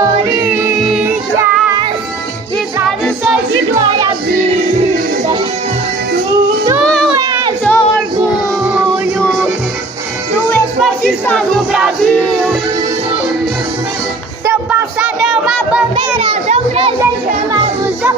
Corinthians, e traduções de glória à vida. Tu és orgulho do esportista do Brasil. Seu passado é uma bandeira, seu presente é uma ilusão.